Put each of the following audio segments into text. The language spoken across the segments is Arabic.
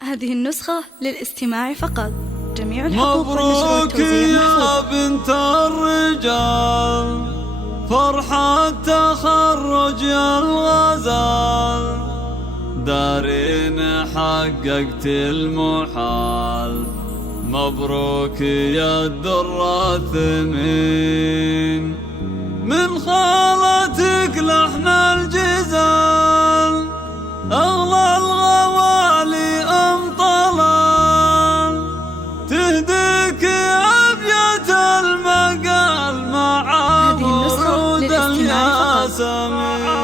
هذه النسخة للاستماع فقط. جميع الحقوق والنشر مبروك والتوزيع يا محفوظ. بنت الرجال، فرحة تخرج يا الغزال، دارين حققت المحال. مبروك يا الدر الثمين، من خالتك لحن الجزال، أغلى الغوالي أم طلال، تهديك أبيات المقال مع ورود الياسمين.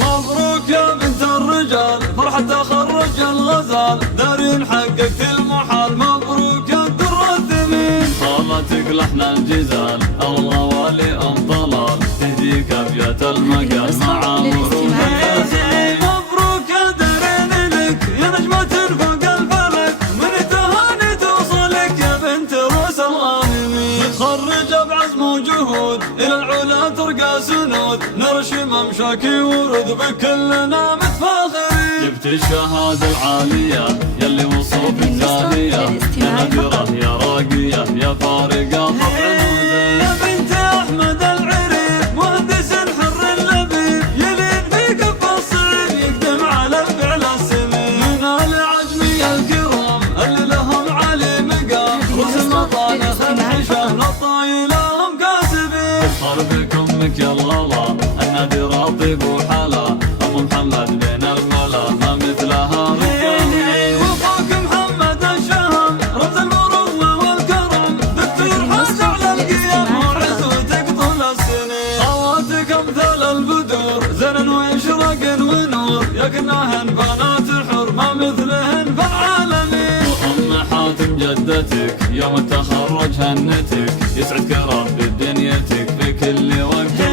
مبروك يا بنت الرجال، فرحة تخرج الغزال، دارين حققت المحال. مبروك يا الدر الثمين، خالتك لحن الجزال، الغوالي أم طلال، تهديك أبيات المقال مع ورود الياسمين. مبروك يا دارين لك يا نجمة فوق الفلك، من تهاني توصلك يا بنت روس الغانمين. متخرجة بعزم وجهود إلى العلا ترقى سنود، نرشم ممشاكي ورود بكلنا متفاخرين. جبت الشهادة العالية يلي وصوفك زاهية، يا نادرة يا راقية يا فارقة طبع وزين. يا بنت أحمد العريف مهندس حر لبيب، يلين في قف الصعيد يقدم على فعل السمين. من آل عجمي الكرام اللي لهم علي مقام، رسم مطانخ الحشاه للطايلة هم كاسبين. تفخر بك أمك يا الغلا النادرة طيب وحلا، أم محمد بين الملا ما مثلها رجال. وفوق محمد الشهم رمز المروة والكرم، دكتور حاز على القيام وعزوتك طول السنين. خواتك أمثال البدور زين وإشراق ونور، يكنهن بنات الحور ما مثلهن في العالمين. وأم حاتم جدتك يوم التخرج هنتك، يسعدك رب دنيتك في كل وقت.